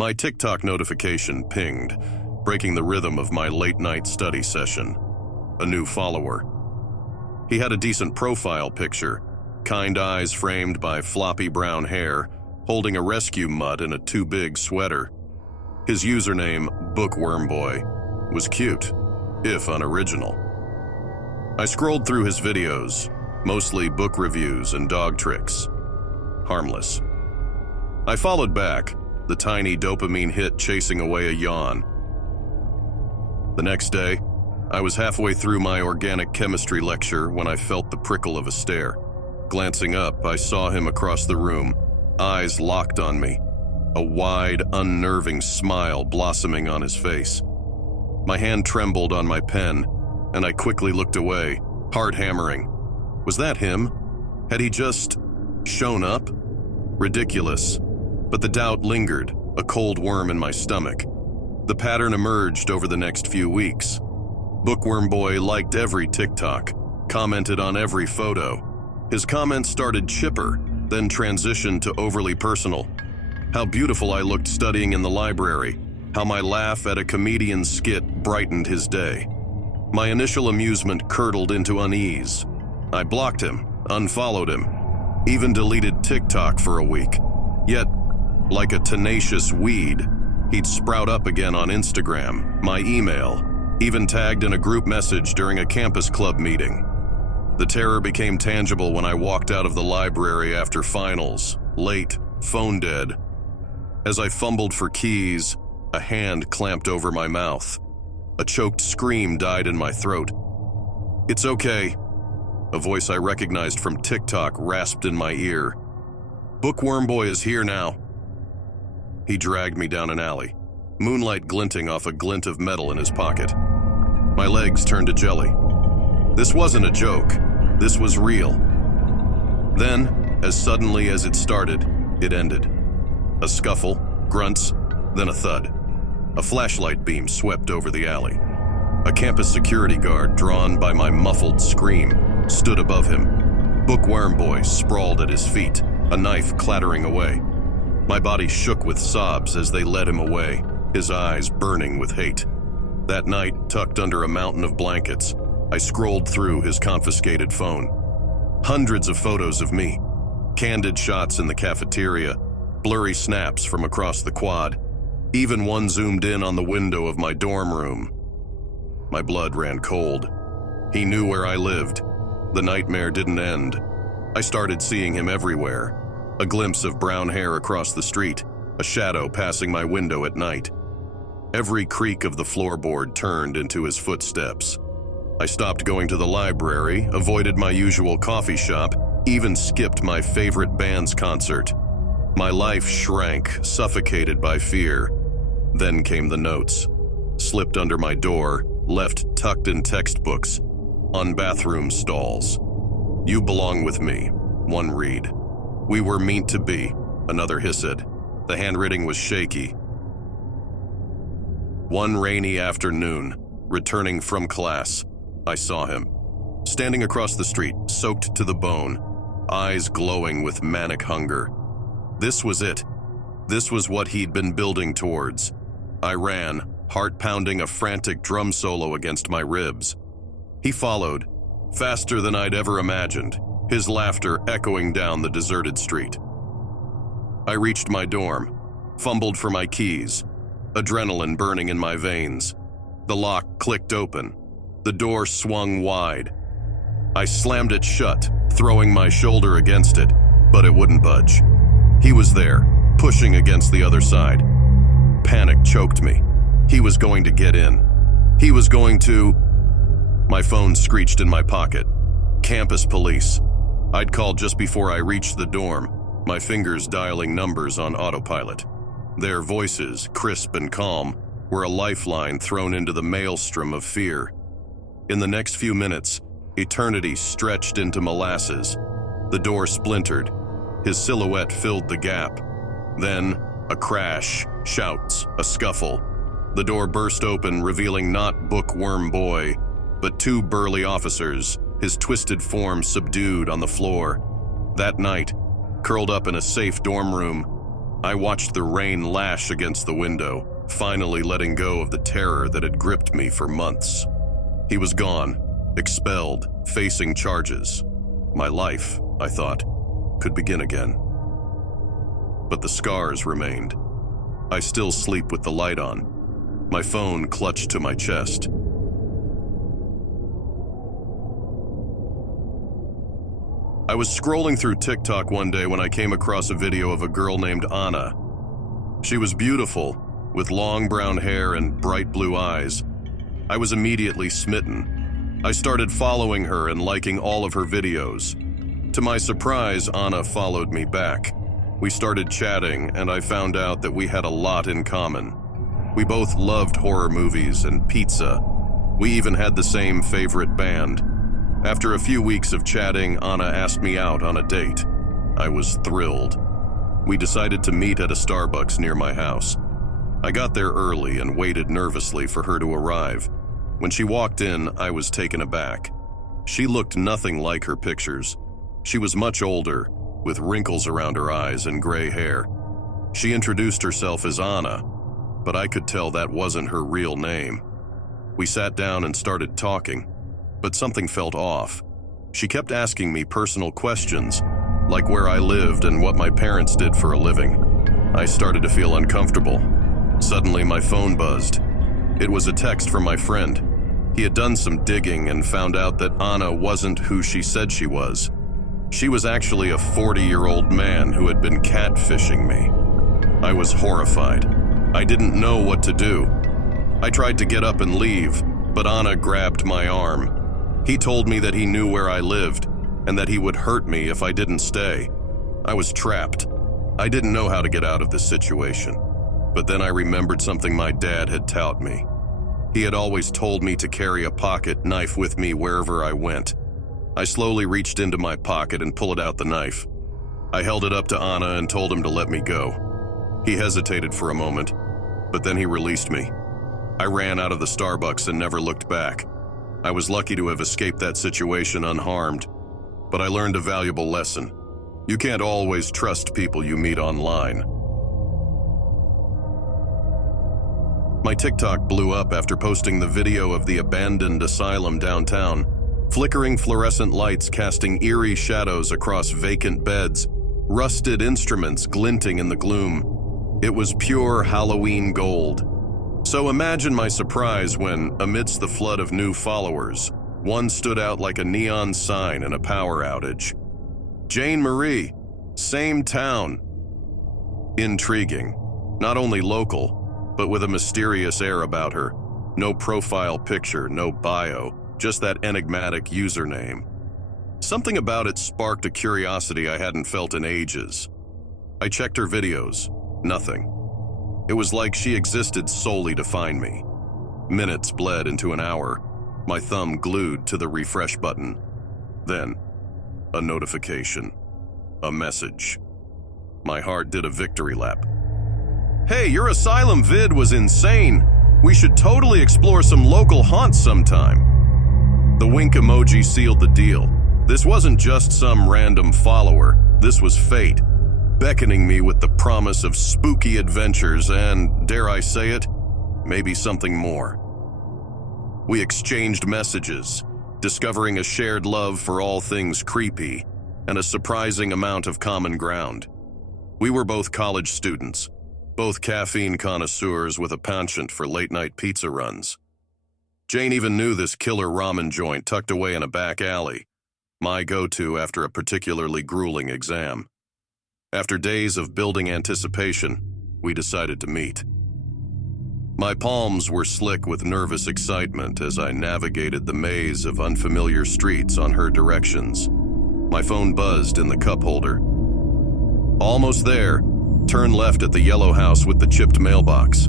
My TikTok notification pinged, breaking the rhythm of my late-night study session. A new follower. He had a decent profile picture, kind eyes framed by floppy brown hair, holding a rescue mutt in a too-big sweater. His username, Bookwormboy, was cute, if unoriginal. I scrolled through his videos, mostly book reviews and dog tricks. Harmless. I followed back, the tiny dopamine hit chasing away a yawn. The next day, I was halfway through my organic chemistry lecture when I felt the prickle of a stare. Glancing up, I saw him across the room, eyes locked on me, a wide, unnerving smile blossoming on his face. My hand trembled on my pen, and I quickly looked away, heart hammering. Was that him? Had he just shown up? Ridiculous. But the doubt lingered, a cold worm in my stomach. The pattern emerged over the next few weeks. Bookwormboy liked every TikTok, commented on every photo. His comments started chipper, then transitioned to overly personal. How beautiful I looked studying in the library, how my laugh at a comedian's skit brightened his day. My initial amusement curdled into unease. I blocked him, unfollowed him, even deleted TikTok for a week. Yet, like a tenacious weed, he'd sprout up again on Instagram, my email, even tagged in a group message during a campus club meeting. The terror became tangible when I walked out of the library after finals, late, phone dead. As I fumbled for keys, a hand clamped over my mouth. A choked scream died in my throat. "It's okay," a voice I recognized from TikTok rasped in my ear. "Bookwormboy is here now." He dragged me down an alley, moonlight glinting off a glint of metal in his pocket. My legs turned to jelly. This wasn't a joke. This was real. Then, as suddenly as it started, it ended. A scuffle, grunts, then a thud. A flashlight beam swept over the alley. A campus security guard, drawn by my muffled scream, stood above him. Bookwormboy sprawled at his feet, a knife clattering away. My body shook with sobs as they led him away, his eyes burning with hate. That night, tucked under a mountain of blankets, I scrolled through his confiscated phone. Hundreds of photos of me. Candid shots in the cafeteria, blurry snaps from across the quad. Even one zoomed in on the window of my dorm room. My blood ran cold. He knew where I lived. The nightmare didn't end. I started seeing him everywhere. A glimpse of brown hair across the street, a shadow passing my window at night. Every creak of the floorboard turned into his footsteps. I stopped going to the library, avoided my usual coffee shop, even skipped my favorite band's concert. My life shrank, suffocated by fear. Then came the notes. Slipped under my door, left tucked in textbooks, on bathroom stalls. "You belong with me," one read. "We were meant to be," another hissed. The handwriting was shaky. One rainy afternoon, returning from class, I saw him. Standing across the street, soaked to the bone, eyes glowing with manic hunger. This was it. This was what he'd been building towards. I ran, heart pounding a frantic drum solo against my ribs. He followed, faster than I'd ever imagined, his laughter echoing down the deserted street. I reached my dorm, fumbled for my keys, adrenaline burning in my veins. The lock clicked open. The door swung wide. I slammed it shut, throwing my shoulder against it, but it wouldn't budge. He was there, pushing against the other side. Panic choked me. He was going to get in. He was going to... My phone screeched in my pocket. Campus police. I'd called just before I reached the dorm, my fingers dialing numbers on autopilot. Their voices, crisp and calm, were a lifeline thrown into the maelstrom of fear. In the next few minutes, eternity stretched into molasses. The door splintered. His silhouette filled the gap. Then, a crash, shouts, a scuffle. The door burst open, revealing not Bookwormboy, but two burly officers, his twisted form subdued on the floor. That night, curled up in a safe dorm room, I watched the rain lash against the window, finally letting go of the terror that had gripped me for months. He was gone, expelled, facing charges. My life, I thought, could begin again. But the scars remained. I still sleep with the light on, my phone clutched to my chest. I was scrolling through TikTok one day when I came across a video of a girl named Anna. She was beautiful, with long brown hair and bright blue eyes. I was immediately smitten. I started following her and liking all of her videos. To my surprise, Anna followed me back. We started chatting, and I found out that we had a lot in common. We both loved horror movies and pizza. We even had the same favorite band. After a few weeks of chatting, Anna asked me out on a date. I was thrilled. We decided to meet at a Starbucks near my house. I got there early and waited nervously for her to arrive. When she walked in, I was taken aback. She looked nothing like her pictures. She was much older, with wrinkles around her eyes and gray hair. She introduced herself as Anna, but I could tell that wasn't her real name. We sat down and started talking, but something felt off. She kept asking me personal questions, like where I lived and what my parents did for a living. I started to feel uncomfortable. Suddenly, my phone buzzed. It was a text from my friend. He had done some digging and found out that Anna wasn't who she said she was. She was actually a 40-year-old man who had been catfishing me. I was horrified. I didn't know what to do. I tried to get up and leave, but Anna grabbed my arm. He told me that he knew where I lived and that he would hurt me if I didn't stay. I was trapped. I didn't know how to get out of this situation. But then I remembered something my dad had taught me. He had always told me to carry a pocket knife with me wherever I went. I slowly reached into my pocket and pulled out the knife. I held it up to Anna and told him to let me go. He hesitated for a moment, but then he released me. I ran out of the Starbucks and never looked back. I was lucky to have escaped that situation unharmed, but I learned a valuable lesson. You can't always trust people you meet online. My TikTok blew up after posting the video of the abandoned asylum downtown. Flickering fluorescent lights casting eerie shadows across vacant beds, rusted instruments glinting in the gloom. It was pure Halloween gold. So imagine my surprise when, amidst the flood of new followers, one stood out like a neon sign in a power outage. Jane Marie, same town. Intriguing. Not only local, but with a mysterious air about her. No profile picture, no bio. Just that enigmatic username. Something about it sparked a curiosity I hadn't felt in ages. I checked her videos. Nothing. It was like she existed solely to find me. Minutes bled into an hour, my thumb glued to the refresh button. Then, a notification. A message. My heart did a victory lap. Hey, your asylum vid was insane. We should totally explore some local haunts sometime. The wink emoji sealed the deal. This wasn't just some random follower. This was fate, beckoning me with the promise of spooky adventures and, dare I say it, maybe something more. We exchanged messages, discovering a shared love for all things creepy and a surprising amount of common ground. We were both college students, both caffeine connoisseurs with a penchant for late-night pizza runs. Jane even knew this killer ramen joint tucked away in a back alley, my go-to after a particularly grueling exam. After days of building anticipation, we decided to meet. My palms were slick with nervous excitement as I navigated the maze of unfamiliar streets on her directions. My phone buzzed in the cup holder. Almost there, turn left at the yellow house with the chipped mailbox.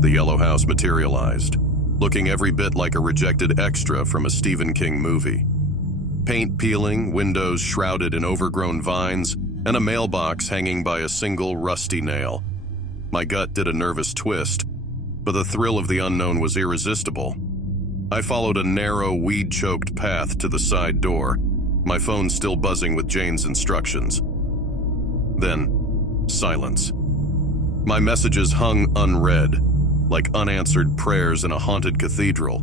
The yellow house materialized, looking every bit like a rejected extra from a Stephen King movie. Paint peeling, windows shrouded in overgrown vines, and a mailbox hanging by a single rusty nail. My gut did a nervous twist, but the thrill of the unknown was irresistible. I followed a narrow, weed-choked path to the side door, my phone still buzzing with Jane's instructions. Then, Silence. My messages hung unread, like unanswered prayers in a haunted cathedral.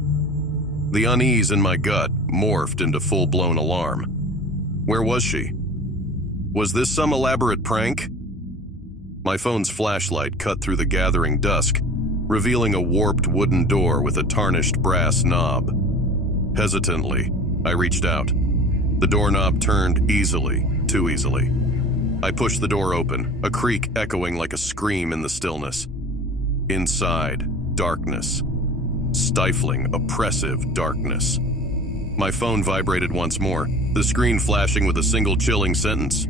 The unease in my gut morphed into full-blown alarm. Where was she? Was this some elaborate prank? My phone's flashlight cut through the gathering dusk, revealing a warped wooden door with a tarnished brass knob. Hesitantly, I reached out. The doorknob turned easily, too easily. I pushed the door open, a creak echoing like a scream in the stillness. Inside, darkness. Stifling, oppressive darkness. My phone vibrated once more, the screen flashing with a single chilling sentence.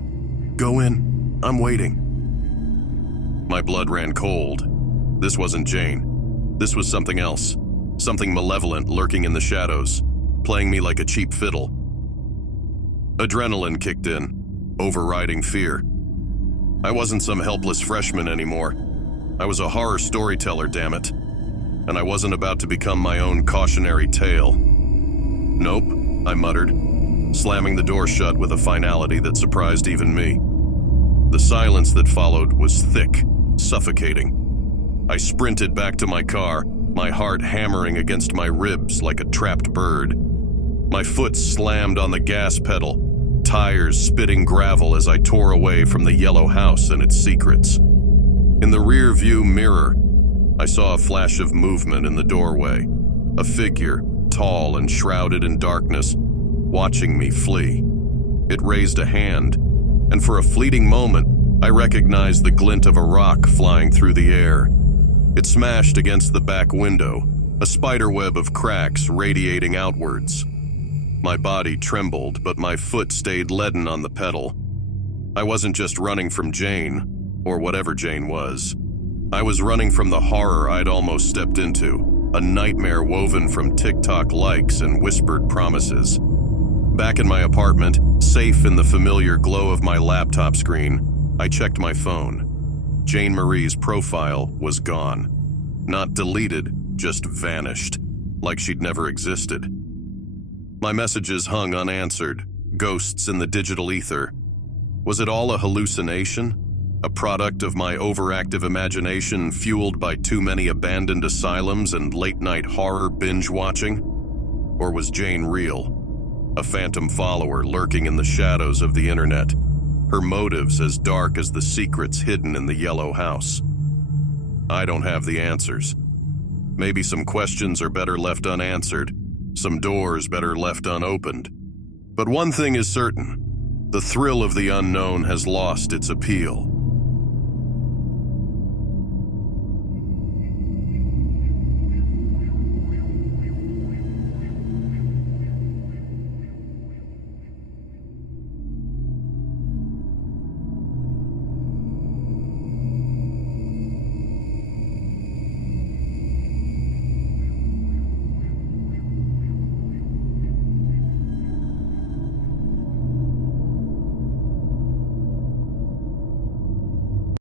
"Go in. I'm waiting." My blood ran cold. This wasn't Jane. This was something else. Something malevolent lurking in the shadows, playing me like a cheap fiddle. Adrenaline kicked in, overriding fear. I wasn't some helpless freshman anymore. I was a horror storyteller, damn it. And I wasn't about to become my own cautionary tale. "Nope," I muttered, slamming the door shut with a finality that surprised even me. The silence that followed was thick, suffocating. I sprinted back to my car, my heart hammering against my ribs like a trapped bird. My foot slammed on the gas pedal, tires spitting gravel as I tore away from the yellow house and its secrets. In the rear-view mirror, I saw a flash of movement in the doorway, a figure, tall and shrouded in darkness, watching me flee. It raised a hand, and for a fleeting moment, I recognized the glint of a rock flying through the air. It smashed against the back window, a spiderweb of cracks radiating outwards. My body trembled, but my foot stayed leaden on the pedal. I wasn't just running from Jane, or whatever Jane was. I was running from the horror I'd almost stepped into, a nightmare woven from TikTok likes and whispered promises. Back in my apartment, safe in the familiar glow of my laptop screen, I checked my phone. Jane Marie's profile was gone. Not deleted, just vanished, like she'd never existed. My messages hung unanswered, ghosts in the digital ether. Was it all a hallucination? A product of my overactive imagination fueled by too many abandoned asylums and late-night horror binge-watching? Or was Jane real? A phantom follower lurking in the shadows of the internet, her motives as dark as the secrets hidden in the yellow house. I don't have the answers. Maybe some questions are better left unanswered, some doors better left unopened. But one thing is certain, the thrill of the unknown has lost its appeal.